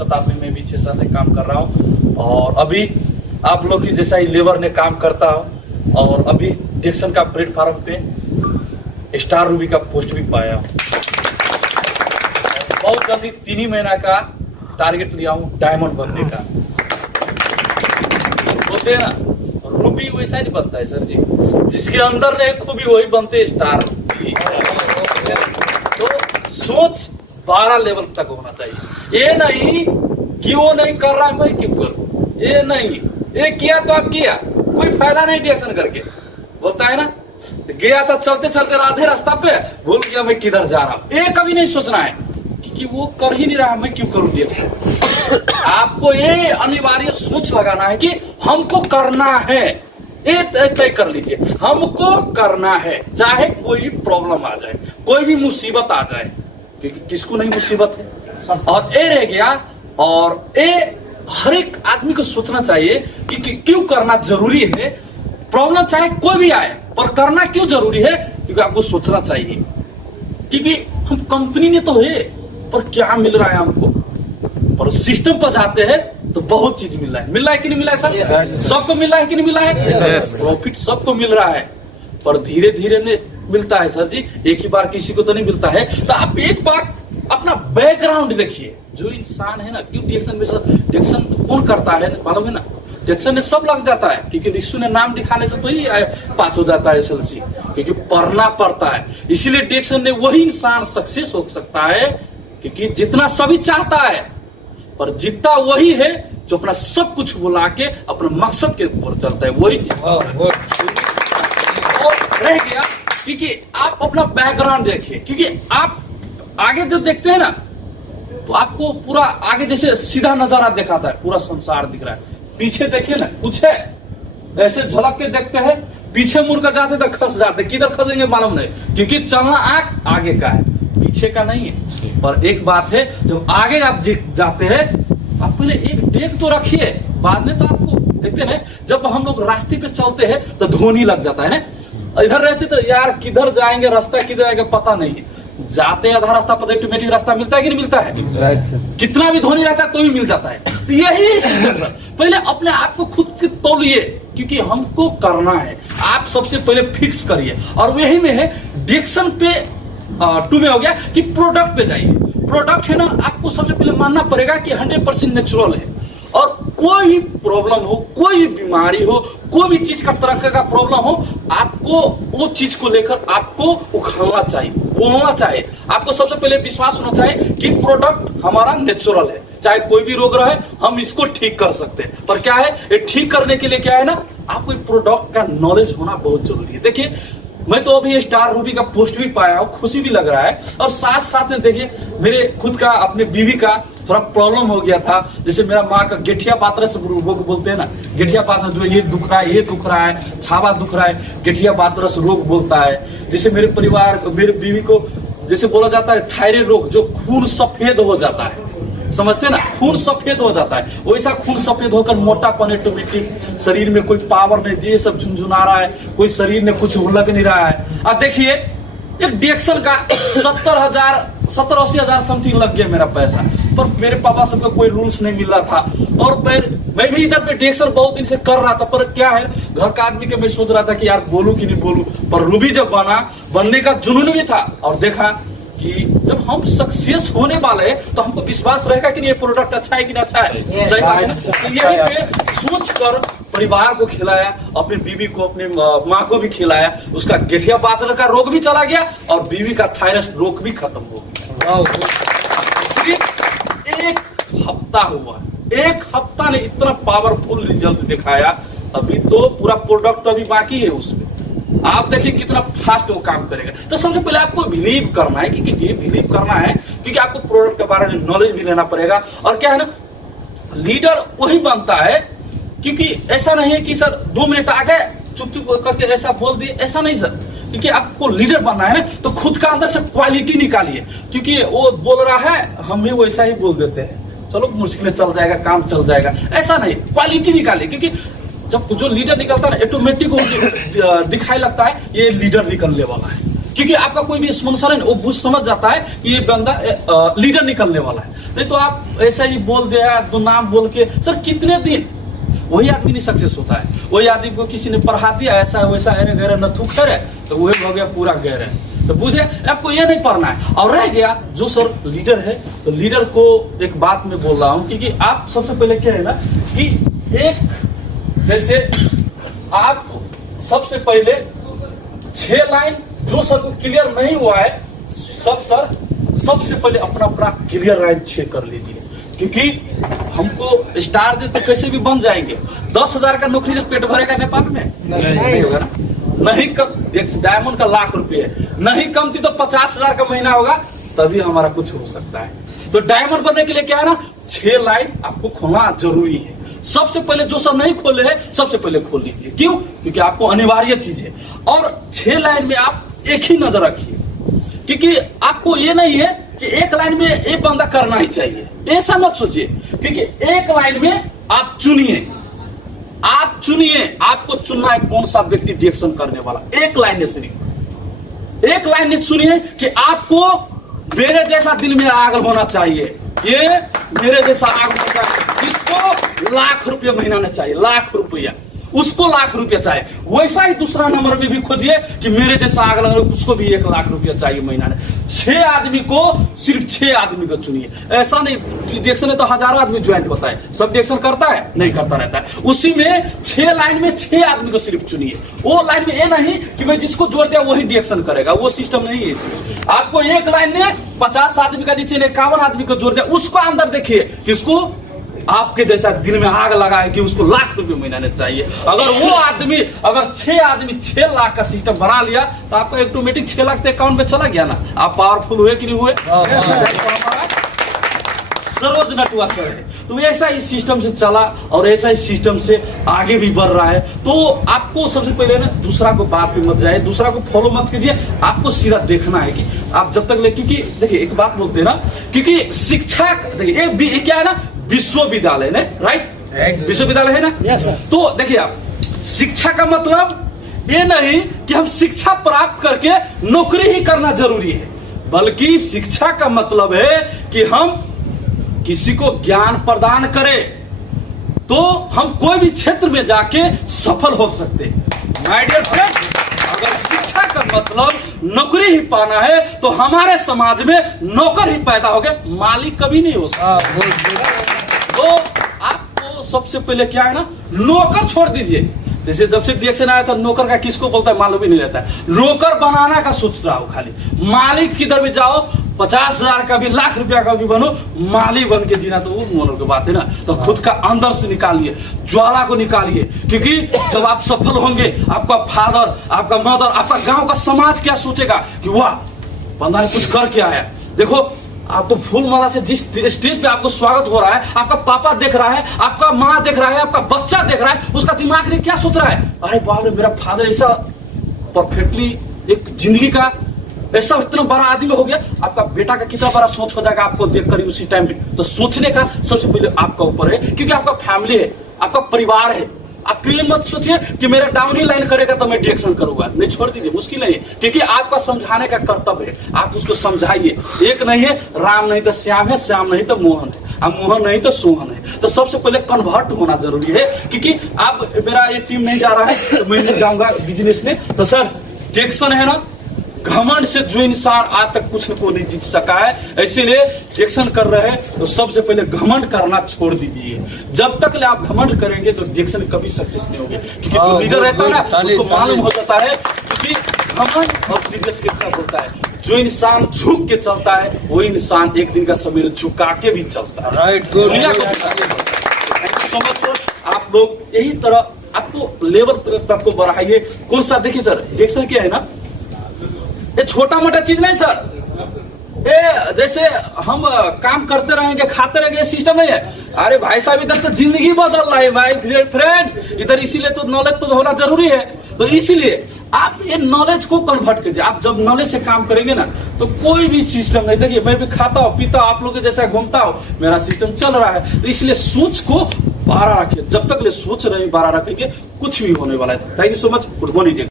कतार में भी 6 साल से काम कर रहा हूँ और अभी आप लोग की जैसा ही लेबर ने काम करता हूँ और अभी डिक्सन का प्लेटफॉर्म पे स्टार रूबी का पोस्ट भी पाया हूँ। बहुत जल्दी 3 ही महीना का टारगेट लिया हूँ डायमंड बनने का। बोलते हैं ना रूबी वैसा नहीं बनता है सर जी, जिसके अंदर नहीं खूबी वही बनते स्टार। तो सोच 12 लेवल तक होना चाहिए। ये नहीं कि वो नहीं कर रहा है मैं क्यों करूं, ये नहीं, ये किया तो आप किया, कोई फायदा नहीं डिएक्शन करके। बोलता है ना गया था चलते चलते आधे रास्ता पे भूल गया मैं किधर जा रहा हूं। ये कभी नहीं सोचना है कि वो कर ही नहीं रहा मैं क्यों करूं डिएक्शन। आपको ये अनिवार्य सोच लगाना है कि हमको करना है, ये तय कर लीजिए हमको करना है, चाहे कोई भी प्रॉब्लम आ जाए, कोई भी मुसीबत आ जाए, क्योंकि किसको नहीं मुसीबत है। और ये रह गया, और ये हर एक आदमी को सोचना चाहिए कि क्यों करना जरूरी है। प्रॉब्लम चाहे कोई भी आए पर करना क्यों जरूरी है, क्योंकि आपको सोचना चाहिए क्योंकि हम कंपनी में तो है पर क्या मिल रहा है हमको, पर सिस्टम पर जाते हैं तो बहुत चीज मिल रहा है कि नहीं मिल रहा है सर? सबको मिल रहा है कि नहीं मिल रहा है? प्रॉफिट सबको मिल रहा है पर धीरे धीरे मिलता है सर जी, एक ही बार किसी को तो नहीं मिलता है। तो आप एक बार अपना बैकग्राउंड देखिए, जो इंसान है ना, क्यों डिएक्शन कौन करता है मालूम है ना? डिएक्शन में सब लग जाता है क्योंकि रिश्तु ने नाम दिखाने से तो ही पास हो जाता है एसएलसी, क्योंकि पढ़ना पड़ता है। इसीलिए डिएक्शन में वही इंसान सक्सेस हो सकता है क्योंकि जितना सभी चाहता है पर जीतता वही है जो अपना सब कुछ बुला के अपने मकसद के ऊपर चलता है, वही रह गया। क्योंकि आप अपना बैकग्राउंड देखिए, क्योंकि आप आगे जब देखते हैं ना तो आपको पूरा आगे जैसे सीधा नजारा दिखाता है, पूरा संसार दिख रहा है। पीछे देखिए ना कुछ है, ऐसे झलक के देखते हैं, पीछे मुड़ कर जाते तो खस जाते, किधर खसेंगे मालूम नहीं, क्योंकि चलना आंख आगे का है पीछे का नहीं है। पर एक बात है, जब आगे आप जाते हैं आप पहले एक देख तो रखिए, बाद में तो आपको देखते हैं। जब हम लोग रास्ते पे चलते हैं तो धोनी लग जाता है ना, इधर रहते तो यार किधर जाएंगे, रास्ता किधर आएगा पता नहीं है, जाते आधा रास्ता पर ऑटोमेटिक रास्ता मिलता है कि नहीं मिलता है? कितना भी धोनी रहता है तो भी मिल जाता है। तो यही पहले अपने आप को खुद से तोलिए, क्योंकि हमको करना है। आप सबसे पहले फिक्स करिए, और यही में है डिएक्शन पे 2 में हो गया कि प्रोडक्ट पे जाइए। प्रोडक्ट है ना, आपको सबसे पहले मानना पड़ेगा कि 100% नेचुरल है, और कोई भी प्रॉब्लम हो, कोई भी बीमारी हो, कोई भी चीज का तरह का प्रॉब्लम हो, आपको वो चीज को लेकर आपको उखाड़ना चाहिए, बोलना चाहिए। आपको सबसे पहले विश्वास होना चाहिए कि प्रोडक्ट हमारा नेचुरल है, चाहे कोई भी रोग रहे हम इसको ठीक कर सकते हैं। पर क्या है, ये ठीक करने के लिए क्या है ना, आपको प्रोडक्ट का नॉलेज होना बहुत जरूरी है। देखिए मैं तो अभी स्टार रूबी का पोस्ट भी पाया हूँ, खुशी भी लग रहा है, और साथ साथ में देखिए मेरे खुद का अपने बीवी का थोड़ा प्रॉब्लम हो गया था। जैसे मेरा माँ का गेठिया पात्रस रोग बोलते हैं ना, गेठिया पात्रस जो ये दुख रहा है, ये दुख रहा है, छावा दुख रहा है, गेठिया पात्रस रोग बोलता है। जैसे मेरे परिवार मेरे बीवी को जैसे बोला जाता है थायराइड रोग, जो खून सफेद हो जाता है, समझते हैं ना, खून सफेद हो जाता है, वैसा खून सफेद होकर मोटापन ऑटोमेटिक, शरीर में कोई पावर नहीं, ये सब झुनझुना रहा है, कोई शरीर में कुछ लग नहीं रहा है। अब देखिए एक डिएक्शन का 70-80 हजार समथिंग लग गया मेरा पैसा, पर मेरे पापा सबका कोई रूल्स नहीं मिल रहा था, और मैं भी इधर पे डिएक्शन बहुत दिन से कर रहा था। पर क्या है, घर का आदमी के मैं सोच रहा था कि यार बोलूं कि नहीं बोलूं, पर रूबी जब बनने का जुनून भी था, और देखा कि जब हम सक्सेस होने वाले हैं तो हमको विश्वास रहेगा कि ये प्रोडक्ट अच्छा है कि नहीं अच्छा है। सही बात है ना? तो यही पे सोच कर परिवार को खिलाया, अपनी बीवी को, अपनी माँ को भी खिलाया, उसका गेठिया पात्र का रोग भी चला गया और बीवी का थायराइड रोग भी खत्म हो गया। सिर्फ 1 हफ्ता हुआ, 1 हफ्ता ने इतना पावरफुल रिजल्ट दिखाया। अभी तो पूरा प्रोडक्ट तो अभी बाकी है उसमें, आप देखिए कितना फास्ट वो काम करेगा। तो सबसे पहले आपको बिलीव करना है, क्योंकि बिलीव करना है क्योंकि आपको प्रोडक्ट के बारे में नॉलेज भी लेना पड़ेगा। और क्या है ना, लीडर वही बनता है, क्योंकि ऐसा नहीं है कि सर 2 मिनट आगे चुप चुप करके ऐसा बोल दिए, ऐसा नहीं सर। क्योंकि आपको लीडर बनना है ना, तो खुद का अंदर से क्वालिटी निकालिए, क्योंकि वो बोल रहा है हम भी वैसा ही बोल देते हैं, चलो मुश्किलें चल जाएगा, काम चल जाएगा, ऐसा नहीं, क्वालिटी निकालिए। क्योंकि जब जो लीडर निकलता है ना, ऑटोमेटिक दिखाई लगता है ये लीडर निकलने वाला है। क्योंकि आपका कोई भी स्पॉन्सर है वो बुझ समझ जाता है कि ये बंदा लीडर निकलने वाला है। नहीं तो आप ऐसा ही बोल दिया, दो नाम बोल के, सर कितने दिन वही आदमी नहीं सक्सेस होता है। वही आदमी को किसी ने पढ़ा दिया ऐसा वैसा अरे गहरा नथु खैर है तो वही हो गया पूरा गहर है। तो बुझे आपको ये नहीं पढ़ना है। और रह गया जो सर लीडर है, तो लीडर को एक बात मैं बोल रहा हूँ क्योंकि आप सबसे पहले क्या है ना कि एक जैसे आप सबसे पहले 6 लाइन जो सर को क्लियर नहीं हुआ है सबसे पहले अपना क्लियर लाइन चेक कर लीजिए। क्योंकि हमको स्टार दे तो कैसे भी बन जाएंगे। 10,000 का नौकरी से पेट भरेगा नेपाल में? नहीं होगा ना। नहीं कम डायमंड का लाख रुपए नहीं कम थी तो 50,000 का महीना होगा तभी हमारा कुछ हो सकता है। तो डायमंड बनने के लिए क्या है ना 6 लाइन आपको खोलना जरूरी है। सबसे पहले जो सब नहीं खोले हैं सबसे पहले खोल लीजिए। क्यों? क्योंकि आपको अनिवार्य चीज है। और 6 लाइन में आप एक ही नजर रखिए क्योंकि आपको ये नहीं है कि एक लाइन में एक बंदा करना ही चाहिए, ऐसा मत सोचिए। क्योंकि एक लाइन में आप चुनिए आपको चुनना है कौन सा व्यक्ति डिरेक्शन करने वाला। एक लाइन में सिर्फ एक लाइन में सुनिए कि आपको मेरे जैसा दिल में आग होना चाहिए। ये मेरे जैसा आग होना चाहिए। इसको लाख रुपया महीना में चाहिए, लाख रुपया, उसको लाख रुपया चाहिए। वैसा ही दूसरा नंबर में भी खोजिए कि मेरे जैसा आग लगा उसको भी 1 लाख रुपया चाहिए महीना में। 6 आदमी को सिर्फ 6 आदमी को चुनिए। ऐसा नहीं डिरेक्शन में तो हजारों आदमी ज्वाइंट होता है, सब डिरेक्शन करता है नहीं करता रहता है। उसी में 6 लाइन में 6 आदमी को सिर्फ चुनिए। वो लाइन में ये नहीं कि मैं जिसको जोड़ दिया वही डिरेक्शन करेगा, वो सिस्टम नहीं है। आपको एक लाइन में 50 आदमी का नीचे 51 आदमी को जोड़ दिया, उसको अंदर देखिए किसको आपके जैसा दिल में आग लगा है कि उसको लाख रुपए महीना में चाहिए। अगर वो आदमी अगर 6 आदमी 6 लाख का सिस्टम बना लिया तो आपका ऑटोमेटिक 6 लाख के अकाउंट में चला गया ना। आप पावरफुल हुए कि नहीं हुए? सरोज नटुआ सर है तो ऐसा ही सिस्टम से चला और ऐसा ही सिस्टम से आगे भी बढ़ रहा है। तो आपको सबसे पहले ना दूसरा को बात पे मत जाए, दूसरा को फॉलो मत कीजिए। आपको सीधा देखना है कि आप जब तक ले, क्योंकि देखिए एक बात बोलते हैं ना क्योंकि शिक्षा देखिए एक क्या है ना विश्वविद्यालय ने राइट विश्वविद्यालय है ना। Yes sir. तो देखिए आप शिक्षा का मतलब ये नहीं कि हम शिक्षा प्राप्त करके नौकरी ही करना जरूरी है, बल्कि शिक्षा का मतलब है कि हम किसी को ज्ञान प्रदान करें तो हम कोई भी क्षेत्र में जाके सफल हो सकते हैं। माय डियर फ्रेंड, अगर शिक्षा का मतलब नौकरी ही पाना है तो हमारे समाज में नौकर ही पैदा हो गए, मालिक कभी नहीं हो सकता। तो आपको सबसे पहले क्या है ना नौकर छोड़ दीजिए। जैसे जब से डिरेक्शन आया था नौकर का किसको बोलता है मालूम ही नहीं रहता है। नौकर बनाना का सोच रहा हो खाली, मालिक किधर भी जाओ 50,000 का भी लाख रुपया का भी बनो, मालिक बन के जीना तो वो मोनों की बात है ना। तो खुद का अंदर से निकालिए, ज्वाला को निकालिए। क्योंकि जब आप सफल होंगे आपका फादर, आपका मदर, आपका गांव का समाज क्या सोचेगा कि वाह बंदा ने कुछ कर क्या आया। देखो आपको फूल माला से जिस स्टेज पे आपको स्वागत हो रहा है, आपका पापा देख रहा है, आपका माँ देख रहा है, आपका बच्चा देख रहा है, उसका दिमाग में क्या सोच रहा है? अरे बाप रे मेरा फादर ऐसा परफेक्टली एक जिंदगी का ऐसा इतना बड़ा आदमी हो गया। आपका बेटा का कितना बड़ा सोच हो जाएगा आपको देखकर उसी टाइम पे। तो सोचने का सबसे पहले आपका ऊपर है क्योंकि आपका फैमिली है, आपका परिवार है। आप ये मत सोचिए कि मेरा डाउन ही लाइन करेगा तो मैं डिरेक्शन करूंगा, नहीं छोड़ दीजिए, मुश्किल नहीं है। क्योंकि आपका समझाने का कर्तव्य है, आप उसको समझाइए। एक नहीं है राम नहीं तो श्याम है, श्याम नहीं तो मोहन है, अब मोहन नहीं तो सोहन है। तो सबसे पहले कन्वर्ट होना जरूरी है। क्योंकि आप मेरा ये टीम नहीं जा रहा है तो मैं नहीं जाऊंगा बिजनेस में। तो सर डिरेक्शन है ना, घमंड से जो इंसान आज तक कुछ को नहीं जीत सका है, इसीलिए डिरेक्शन कर रहे हैं तो सबसे पहले घमंड करना छोड़ दीजिए। जब तक ले आप घमंड करेंगे तो डिरेक्शन कभी सक्सेस नहीं होगी। क्योंकि जो लीडर रहता है ना उसको मालूम हो जाता है कि घमंड और सीरियस कितना होता है। जो इंसान झुक के चलता है वो इंसान एक दिन का सवेरे झुका के भी चलता है। राइट, दुनिया को सो मच सर। आप लोग यही तरह आपको लेवल तक को बढ़ाइए। कौन सा देखिए सर डिरेक्शन क्या है ना, ये छोटा मोटा चीज नहीं सर। ये जैसे हम काम करते रहेंगे खाते रहेंगे सिस्टम नहीं है। अरे भाई साहब इधर तो जिंदगी बदल रहा है भाई फ्रेंड, इधर इसीलिए तो नॉलेज तो होना जरूरी है। तो इसीलिए आप ये नॉलेज को कन्वर्ट कीजिए। आप जब नॉलेज से काम करेंगे ना तो कोई भी सिस्टम नहीं। देखिए मैं भी खाता हूँ पीता हूँ, आप लोग जैसा घूमता हूँ, मेरा सिस्टम चल रहा है। तो इसलिए सोच को बारा रखिए। जब तक ले सोच रहे बारा रखेंगे कुछ भी होने वाला है। Thank you so much. Good morning.